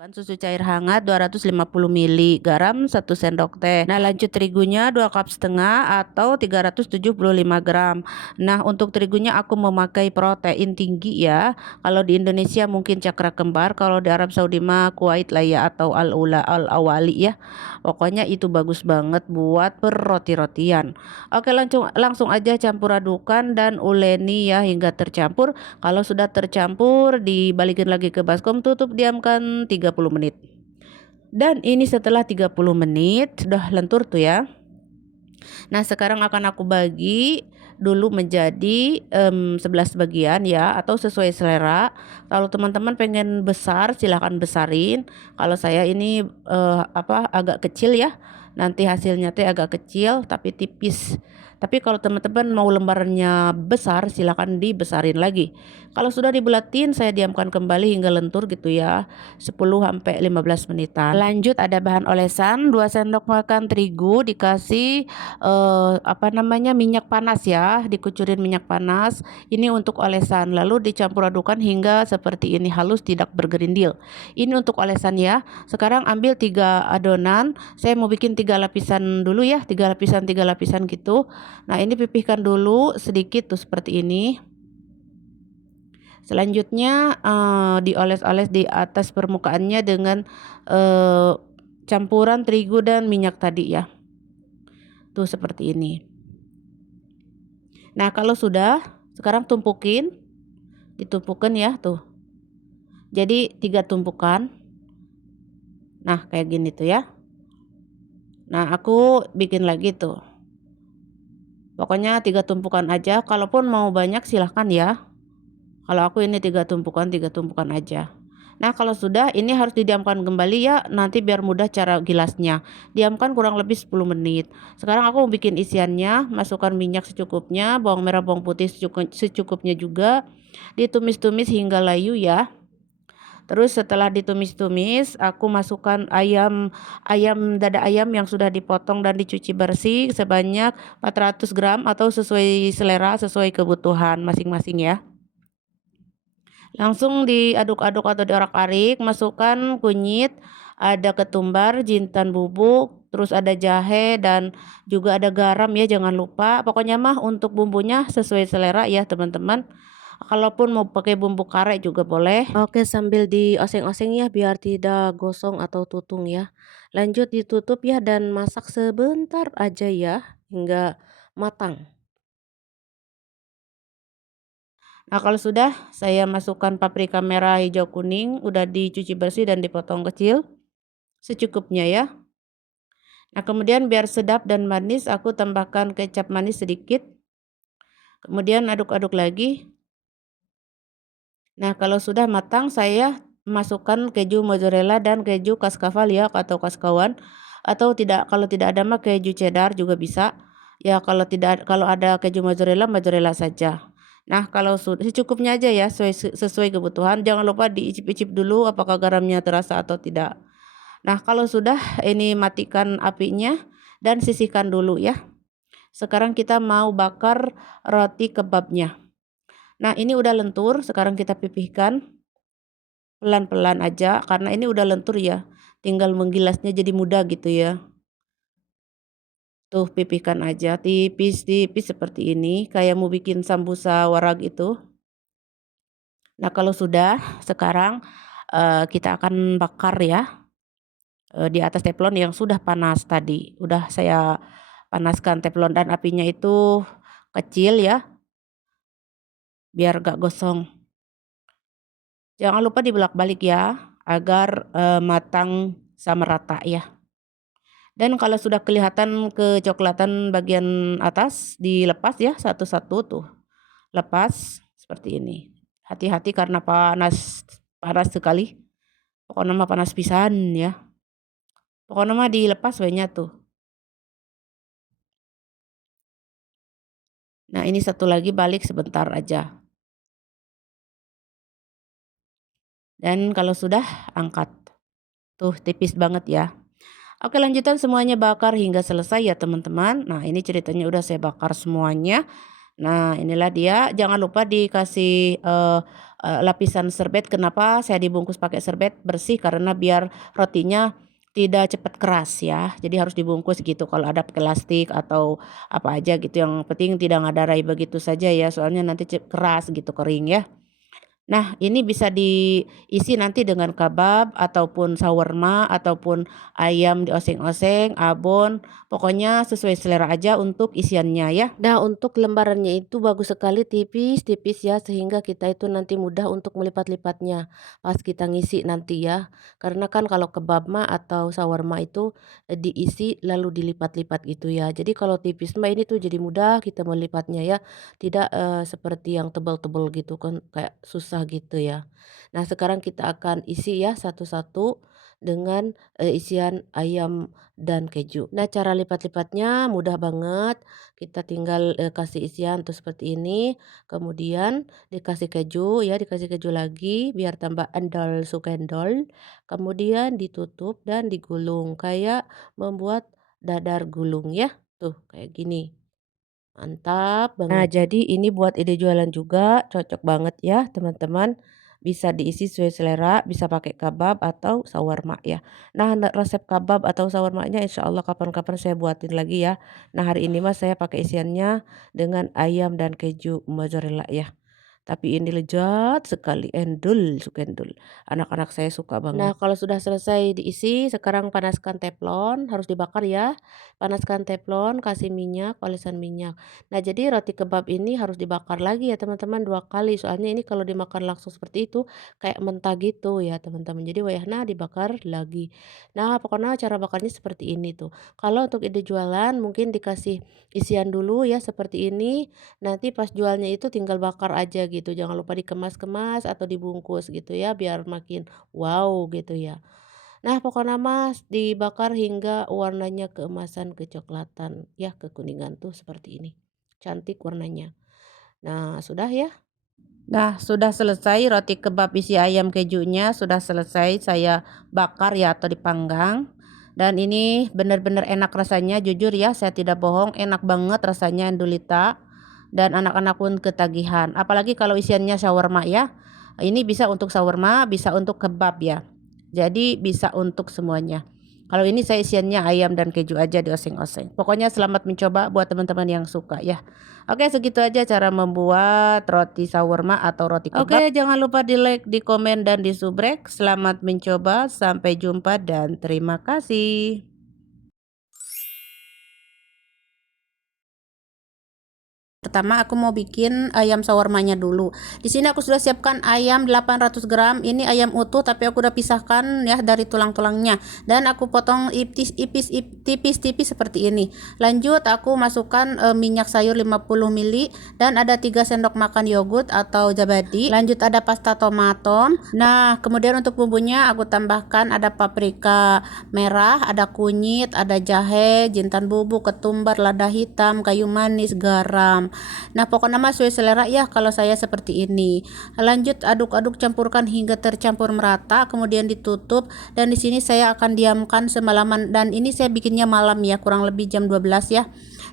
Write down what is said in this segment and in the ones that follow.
Susu cair hangat 250 ml, garam 1 sendok teh. Nah, lanjut terigunya 2 cup setengah atau 375 gram. Nah, untuk terigunya aku memakai protein tinggi ya. Kalau di Indonesia mungkin Cakra Kembar, kalau di Arab Saudi mah Kuwait lah ya, atau Al-Ula Al-Awali ya. Pokoknya itu bagus banget buat roti-rotian. Oke, langsung aja campur adukan dan uleni ya hingga tercampur. Kalau sudah tercampur, dibalikin lagi ke baskom, tutup diamkan 30 menit. Dan ini setelah 30 menit sudah lentur tuh ya. Nah, sekarang akan aku bagi dulu menjadi 11 bagian ya, atau sesuai selera. Kalau teman-teman pengen besar silahkan besarin. Kalau saya ini agak kecil ya. Nanti hasilnya teh agak kecil tapi tipis. Tapi kalau teman-teman mau lembarannya besar silahkan dibesarin lagi. Kalau sudah dibulatin saya diamkan kembali hingga lentur gitu ya. 10 sampai 15 menitan. Lanjut ada bahan olesan 2 sendok makan terigu dikasih minyak panas ya, dikucurin minyak panas. Ini untuk olesan, lalu dicampur adukan hingga seperti ini halus tidak bergerindil. Ini untuk olesan ya. Sekarang ambil 3 adonan. Saya mau bikin 3 lapisan dulu ya, 3 lapisan gitu. Nah, ini pipihkan dulu sedikit tuh seperti ini. Selanjutnya dioles-oles di atas permukaannya dengan campuran terigu dan minyak tadi ya. Tuh seperti ini. Nah, kalau sudah, sekarang ditumpukin ya tuh. Jadi 3 tumpukan. Nah, kayak gini tuh ya. Nah, aku bikin lagi tuh. Pokoknya 3 tumpukan aja, kalaupun mau banyak silahkan ya. Kalau aku ini 3 tumpukan aja. Nah, kalau sudah ini harus didiamkan kembali ya, nanti biar mudah cara gilasnya. Diamkan kurang lebih 10 menit. Sekarang aku mau bikin isiannya, masukkan minyak secukupnya, bawang merah, bawang putih secukupnya juga. Ditumis-tumis hingga layu ya. Terus setelah ditumis-tumis, aku masukkan dada ayam yang sudah dipotong dan dicuci bersih sebanyak 400 gram atau sesuai selera, sesuai kebutuhan masing-masing ya. Langsung diaduk-aduk atau diorak-arik, masukkan kunyit, ada ketumbar, jintan bubuk, terus ada jahe dan juga ada garam ya, jangan lupa. Pokoknya mah untuk bumbunya sesuai selera ya teman-teman. Kalaupun mau pakai bumbu kare juga boleh. Oke, sambil dioseng-oseng ya biar tidak gosong atau tutung ya. Lanjut ditutup ya dan masak sebentar aja ya hingga matang. Nah, kalau sudah saya masukkan paprika merah, hijau, kuning, udah dicuci bersih dan dipotong kecil secukupnya ya. Nah, kemudian biar sedap dan manis aku tambahkan kecap manis sedikit. Kemudian aduk-aduk lagi. Nah, kalau sudah matang saya masukkan keju mozzarella dan keju kaskaval ya, atau kaskawan, atau kalau tidak ada mah keju cheddar juga bisa. Ya, kalau ada keju mozzarella saja. Nah, kalau sudah secukupnya aja ya, sesuai kebutuhan. Jangan lupa diicip-icip dulu apakah garamnya terasa atau tidak. Nah, kalau sudah ini matikan apinya dan sisihkan dulu ya. Sekarang kita mau bakar roti kebabnya. Nah, ini udah lentur, sekarang kita pipihkan pelan-pelan aja karena ini udah lentur ya. Tinggal menggilasnya jadi mudah gitu ya. Tuh pipihkan aja tipis-tipis seperti ini, kayak mau bikin sambusa warag itu. Nah, kalau sudah, sekarang kita akan bakar ya di atas teflon yang sudah panas tadi. Udah saya panaskan teflon dan apinya itu kecil ya, biar gak gosong. Jangan lupa dibolak-balik ya, agar matang sama rata ya. Dan kalau sudah kelihatan kecoklatan bagian atas, dilepas ya satu-satu tuh. Lepas seperti ini. Hati-hati karena panas sekali. Pokoknya mah panas pisan ya. Pokoknya mah dilepas banyak tuh. Nah, ini satu lagi balik sebentar aja. Dan kalau sudah angkat. Tuh tipis banget ya. Oke, lanjutan semuanya bakar hingga selesai ya teman-teman. Nah, ini ceritanya udah saya bakar semuanya. Nah, inilah dia, jangan lupa dikasih, lapisan serbet. Kenapa saya dibungkus pakai serbet bersih? Karena biar rotinya tidak cepat keras ya, jadi harus dibungkus gitu. Kalau ada plastik atau apa aja gitu, yang penting tidak ngadarai begitu saja ya, soalnya nanti keras gitu, kering ya. Nah, ini bisa diisi nanti dengan kabab ataupun shawarma ataupun ayam dioseng-oseng, abon, pokoknya sesuai selera aja untuk isiannya ya. Nah, untuk lembarannya itu bagus sekali tipis-tipis ya, sehingga kita itu nanti mudah untuk melipat-lipatnya pas kita ngisi nanti ya. Karena kan kalau kebab mah atau shawarma itu diisi lalu dilipat-lipat gitu ya. Jadi kalau tipis mah ini tuh jadi mudah kita melipatnya ya. Tidak, seperti yang tebal-tebal gitu kan kayak susah gitu ya. Nah, sekarang kita akan isi ya satu-satu dengan, isian ayam dan keju. Nah, cara lipat-lipatnya mudah banget, kita tinggal, kasih isian tuh seperti ini, kemudian dikasih keju ya, dikasih keju lagi biar tambah endol sukendol, kemudian ditutup dan digulung kayak membuat dadar gulung ya, tuh kayak gini. Mantap banget. Nah, jadi ini buat ide jualan juga cocok banget ya, teman-teman. Bisa diisi sesuai selera, bisa pakai kabab atau shawarma ya. Nah, resep kabab atau shawarmanya insya Allah kapan-kapan saya buatin lagi ya. Nah, hari ini mas saya pakai isiannya dengan ayam dan keju mozzarella ya. Tapi ini lezat sekali, endul, sukendul. Anak-anak saya suka banget. Nah, kalau sudah selesai diisi, sekarang panaskan teflon, harus dibakar ya. Panaskan teflon, kasih minyak, olesan minyak. Nah, jadi roti kebab ini harus dibakar lagi ya teman-teman 2 kali. Soalnya ini kalau dimakan langsung seperti itu kayak mentah gitu ya teman-teman. Jadi wayahna dibakar lagi. Nah, pokoknya cara bakarnya seperti ini tuh. Kalau untuk ide jualan mungkin dikasih isian dulu ya seperti ini. Nanti pas jualnya itu tinggal bakar aja gitu, jangan lupa dikemas-kemas atau dibungkus gitu ya, biar makin wow gitu ya. Nah, pokoknya Mas dibakar hingga warnanya keemasan, kecoklatan, ya kekuningan tuh seperti ini. Cantik warnanya. Nah, sudah ya. Nah, sudah selesai roti kebab isi ayam kejunya, sudah selesai saya bakar ya atau dipanggang. Dan ini benar-benar enak rasanya, jujur ya, saya tidak bohong, enak banget rasanya Endulita. Dan anak-anak pun ketagihan. Apalagi kalau isiannya shawarma ya. Ini bisa untuk shawarma, bisa untuk kebab ya. Jadi bisa untuk semuanya. Kalau ini saya isiannya ayam dan keju aja dioseng-oseng. Pokoknya selamat mencoba buat teman-teman yang suka ya. Oke, segitu aja cara membuat roti shawarma atau roti kebab. Oke, jangan lupa di like, di komen, dan di subrek. Selamat mencoba, sampai jumpa dan terima kasih. Pertama aku mau bikin ayam shawarmanya dulu. Di sini aku sudah siapkan ayam 800 gram. Ini ayam utuh tapi aku udah pisahkan ya dari tulang-tulangnya. Dan aku potong tipis-tipis seperti ini. Lanjut aku masukkan minyak sayur 50 ml dan ada 3 sendok makan yogurt atau zabadi. Lanjut ada pasta tomato. Nah, kemudian untuk bumbunya aku tambahkan ada paprika merah, ada kunyit, ada jahe, jintan bubuk, ketumbar, lada hitam, kayu manis, garam. Nah, pokoknya mah sesuai selera ya, kalau saya seperti ini. Lanjut aduk-aduk, campurkan hingga tercampur merata, kemudian ditutup, dan di sini saya akan diamkan semalaman, dan ini saya bikinnya malam ya, kurang lebih jam 12 ya.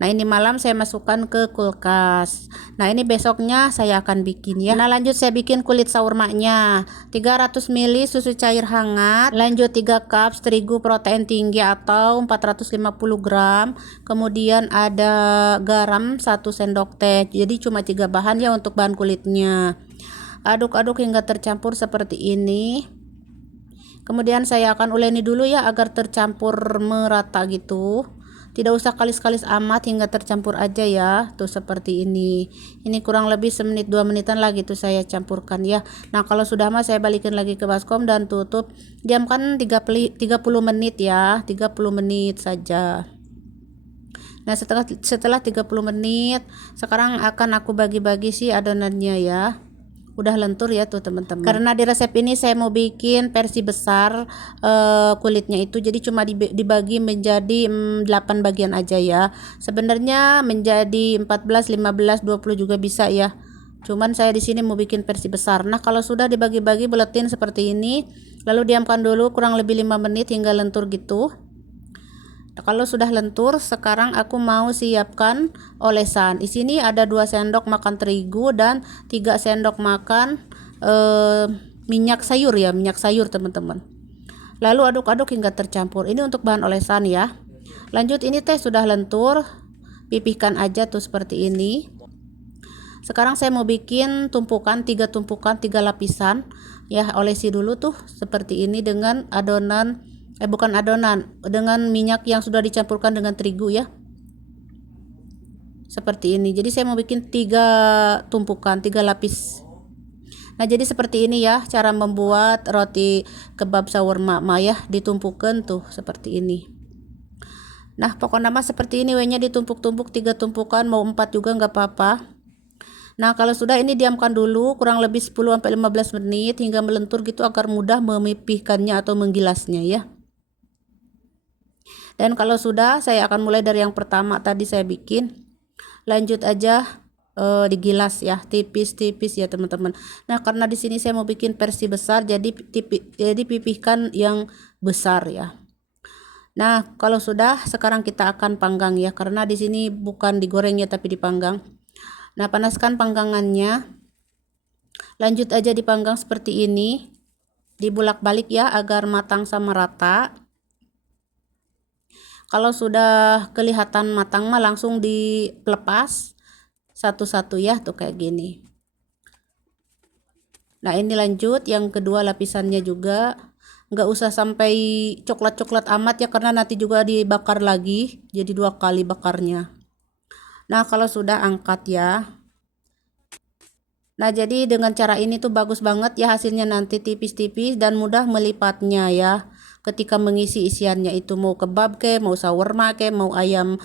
Nah, ini malam saya masukkan ke kulkas. Nah, ini besoknya saya akan bikin ya. Nah, lanjut saya bikin kulit shawarmanya. 300 ml susu cair hangat, lanjut 3 cup terigu protein tinggi atau 450 gram. Kemudian ada garam 1 sendok teh. Jadi cuma 3 bahan ya untuk bahan kulitnya. Aduk-aduk hingga tercampur seperti ini. Kemudian saya akan uleni dulu ya agar tercampur merata gitu. Tidak usah kalis-kalis amat, hingga tercampur aja ya. Tuh seperti ini. Ini kurang lebih semenit 2 menitan lagi tuh saya campurkan ya. Nah, kalau sudah mah saya balikin lagi ke baskom dan tutup. Diamkan 30 menit ya. 30 menit saja. Nah, setelah 30 menit sekarang akan aku bagi-bagi sih adonannya ya. Udah lentur ya tuh teman-teman. Karena di resep ini saya mau bikin versi besar kulitnya itu, jadi cuma dibagi menjadi 8 bagian aja ya. Sebenarnya menjadi 14, 15, 20 juga bisa ya. Cuman saya di sini mau bikin versi besar. Nah, kalau sudah dibagi-bagi buletin seperti ini, lalu diamkan dulu kurang lebih 5 menit hingga lentur gitu. Kalau sudah lentur, sekarang aku mau siapkan olesan. Di sini ada 2 sendok makan terigu dan 3 sendok makan minyak sayur ya, minyak sayur teman-teman. Lalu aduk-aduk hingga tercampur. Ini untuk bahan olesan ya. Lanjut, ini teh sudah lentur, pipihkan aja tuh seperti ini. Sekarang saya mau bikin tumpukan, 3 tumpukan, 3 lapisan ya. Olesi dulu tuh seperti ini dengan adonan bukan adonan, dengan minyak yang sudah dicampurkan dengan terigu ya, seperti ini. Jadi saya mau bikin 3 tumpukan, 3 lapis. Nah jadi seperti ini ya cara membuat roti kebab shawarma ya, ditumpukan tuh seperti ini. Nah pokoknya mah seperti ini, nya ditumpuk-tumpuk 3 tumpukan, mau 4 juga nggak apa-apa. Nah kalau sudah, ini diamkan dulu kurang lebih 10-15 menit hingga melentur gitu, agar mudah memipihkannya atau menggilasnya ya. Dan kalau sudah, saya akan mulai dari yang pertama tadi saya bikin. Lanjut aja digilas ya, tipis-tipis ya teman-teman. Nah karena di sini saya mau bikin versi besar, jadi pipihkan yang besar ya. Nah kalau sudah, sekarang kita akan panggang ya, karena di sini bukan digoreng ya tapi dipanggang. Nah panaskan panggangannya, lanjut aja dipanggang seperti ini, dibulak-balik ya agar matang sama rata. Kalau sudah kelihatan matang mah langsung dilepas satu-satu ya, tuh kayak gini. Nah ini lanjut yang kedua lapisannya juga, nggak usah sampai coklat-coklat amat ya, karena nanti juga dibakar lagi, jadi 2 kali bakarnya. Nah kalau sudah, angkat ya. Nah jadi dengan cara ini tuh bagus banget ya hasilnya, nanti tipis-tipis dan mudah melipatnya ya. Ketika mengisi isiannya itu, mau kebab ke, mau shawarma ke, mau ayam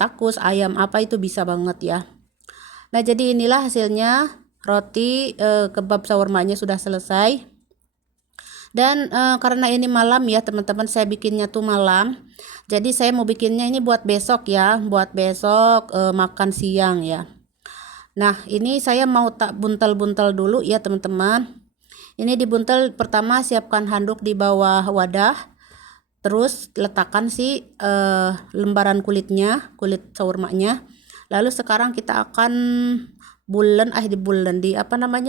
takus, ayam apa, itu bisa banget ya. Nah jadi inilah hasilnya, roti kebab shawarmanya sudah selesai. Dan karena ini malam ya teman-teman, saya bikinnya tuh malam, jadi saya mau bikinnya ini buat besok ya, buat besok makan siang ya. Nah ini saya mau tak buntel-buntel dulu ya teman-teman. Ini dibuntel, pertama siapkan handuk di bawah wadah, terus letakkan si lembaran kulitnya, kulit shawarmanya. Lalu sekarang kita akan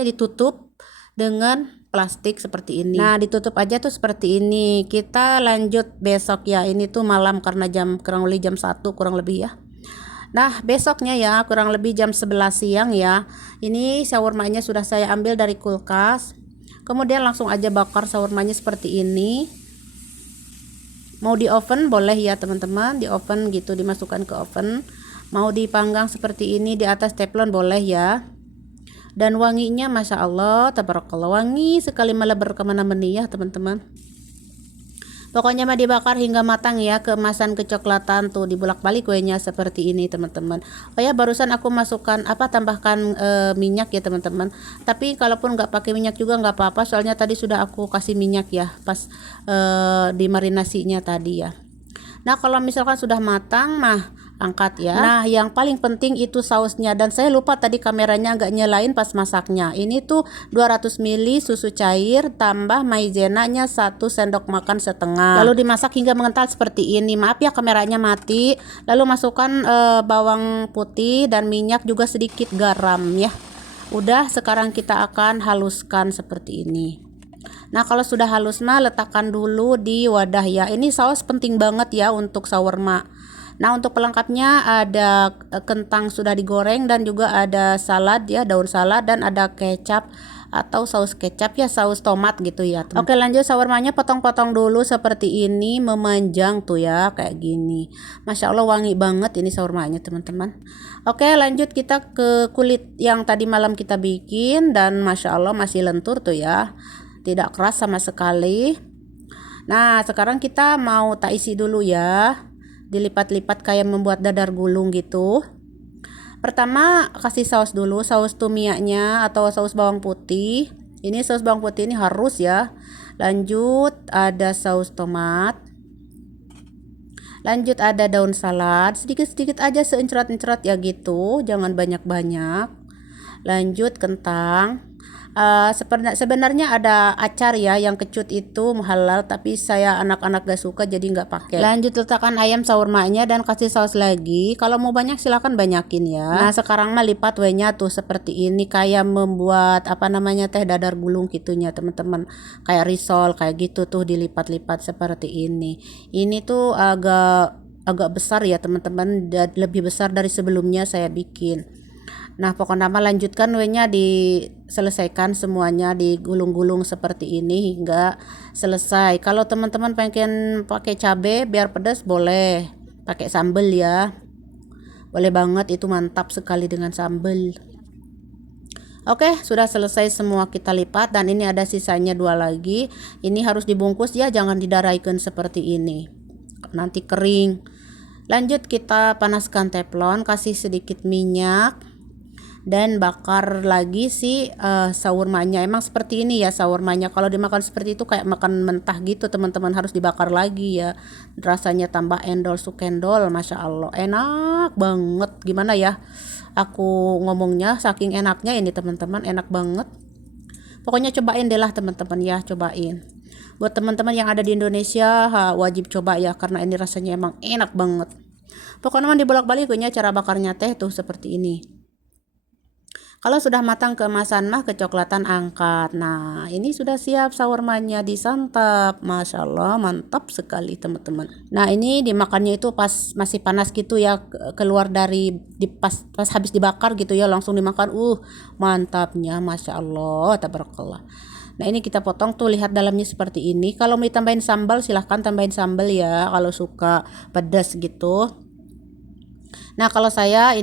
ditutup dengan plastik seperti ini. Nah ditutup aja tuh seperti ini. Kita lanjut besok ya, ini tuh malam karena kurang lebih jam 1 kurang lebih ya. Nah besoknya ya kurang lebih jam 11 siang ya, ini shawarmanya sudah saya ambil dari kulkas. Kemudian langsung aja bakar shawarmanya seperti ini. Mau di oven boleh ya teman-teman, di oven gitu, dimasukkan ke oven. Mau dipanggang seperti ini di atas teflon boleh ya. Dan wanginya masya Allah tabarakallah, wangi sekali, melebar kemana-mana ya teman-teman. Pokoknya mah dibakar hingga matang ya, keemasan kecoklatan tuh, dibulak-balik kuenya seperti ini teman-teman. Oh ya barusan aku masukkan tambahkan minyak ya teman-teman. Tapi kalaupun nggak pakai minyak juga nggak apa-apa, soalnya tadi sudah aku kasih minyak ya pas di marinasinya tadi ya. Nah kalau misalkan sudah matang mah angkat ya. Nah yang paling penting itu sausnya, dan saya lupa tadi kameranya nggak nyalain pas masaknya. Ini tuh 200 ml susu cair tambah maizenanya 1 sendok makan setengah, lalu dimasak hingga mengental seperti ini. Maaf ya kameranya mati. Lalu masukkan bawang putih dan minyak, juga sedikit garam ya. Udah, sekarang kita akan haluskan seperti ini. Nah kalau sudah halus mah letakkan dulu di wadah ya. Ini saus penting banget ya untuk shawarma. Nah untuk pelengkapnya ada kentang sudah digoreng, dan juga ada salad ya, daun salad, dan ada kecap atau saus kecap ya, saus tomat gitu ya teman. Oke lanjut, shawarmanya potong-potong dulu seperti ini, memanjang tuh ya kayak gini. Masya Allah wangi banget ini shawarmanya teman-teman. Oke lanjut kita ke kulit yang tadi malam kita bikin, dan Masya Allah masih lentur tuh ya, tidak keras sama sekali. Nah sekarang kita mau tak isi dulu ya, dilipat-lipat kayak membuat dadar gulung gitu. Pertama kasih saus dulu, saus tumianya atau saus bawang putih. Ini saus bawang putih ini harus ya. Lanjut ada saus tomat. Lanjut ada daun salad, sedikit-sedikit aja, seencerat-encerat ya gitu, jangan banyak-banyak. Lanjut kentang. Sebenarnya ada acar ya yang kecut itu halal, tapi saya anak-anak gak suka jadi nggak pakai. Lanjut letakkan ayam shawarmanya dan kasih saus lagi. Kalau mau banyak silahkan banyakin ya. Nah sekarang mah lipat W-nya tuh seperti ini, kayak membuat apa namanya teh dadar gulung gitunya teman-teman, kayak risol kayak gitu tuh, dilipat-lipat seperti ini. Ini tuh agak besar ya teman-teman, lebih besar dari sebelumnya saya bikin. Nah pokoknya mah lanjutkan W-nya, diselesaikan semuanya, digulung-gulung seperti ini hingga selesai. Kalau teman-teman pengen pakai cabai biar pedas boleh, pakai sambal ya, boleh banget, itu mantap sekali dengan sambal. Oke, sudah selesai semua kita lipat, dan ini ada sisanya 2 lagi. Ini harus dibungkus ya, jangan didaraikan seperti ini, nanti kering. Lanjut kita panaskan teflon, kasih sedikit minyak dan bakar lagi si shawarmanya. Emang seperti ini ya shawarmanya, kalau dimakan seperti itu kayak makan mentah gitu teman-teman, harus dibakar lagi ya. Rasanya tambah endol sukendol, masya Allah enak banget. Gimana ya aku ngomongnya, saking enaknya ini teman-teman, enak banget. Pokoknya cobain deh lah teman-teman ya, cobain. Buat teman-teman yang ada di Indonesia wajib coba ya, karena ini rasanya emang enak banget. Pokoknya dibolak-balik cara bakarnya teh tuh seperti ini. Kalau sudah matang keemasan mah kecoklatan, angkat. Nah ini sudah siap shawarmanya disantap, masya Allah mantap sekali teman-teman. Nah ini dimakannya itu pas masih panas gitu ya, keluar dari pas habis dibakar gitu ya, langsung dimakan. Mantapnya masya Allah tabarakallah. Nah ini kita potong tuh, lihat dalamnya seperti ini. Kalau mau ditambahin sambal silahkan tambahin sambal ya, kalau suka pedas gitu. Nah kalau saya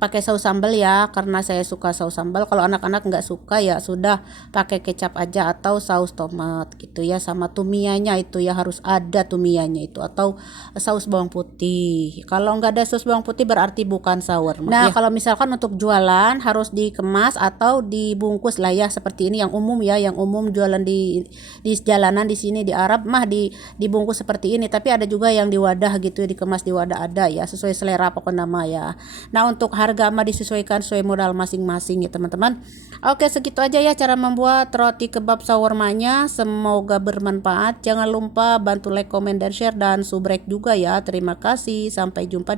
pakai saus sambal ya, karena saya suka saus sambal. Kalau anak-anak nggak suka ya sudah pakai kecap aja atau saus tomat gitu ya, sama tumianya itu ya, harus ada tumianya itu, atau saus bawang putih. Kalau nggak ada saus bawang putih berarti bukan shawarma. Nah kalau misalkan untuk jualan harus dikemas atau dibungkus lah ya, seperti ini yang umum ya, yang umum jualan di jalanan di sini di Arab mah dibungkus seperti ini. Tapi ada juga yang di wadah gitu, dikemas di wadah, ada ya, sesuai selera pokoknya ya. Nah untuk harga mah disesuaikan sesuai modal masing-masing ya teman-teman. Oke segitu aja ya cara membuat roti kebab shawarmanya, semoga bermanfaat. Jangan lupa bantu like, comment, dan share, dan subrek juga ya. Terima kasih, sampai jumpa.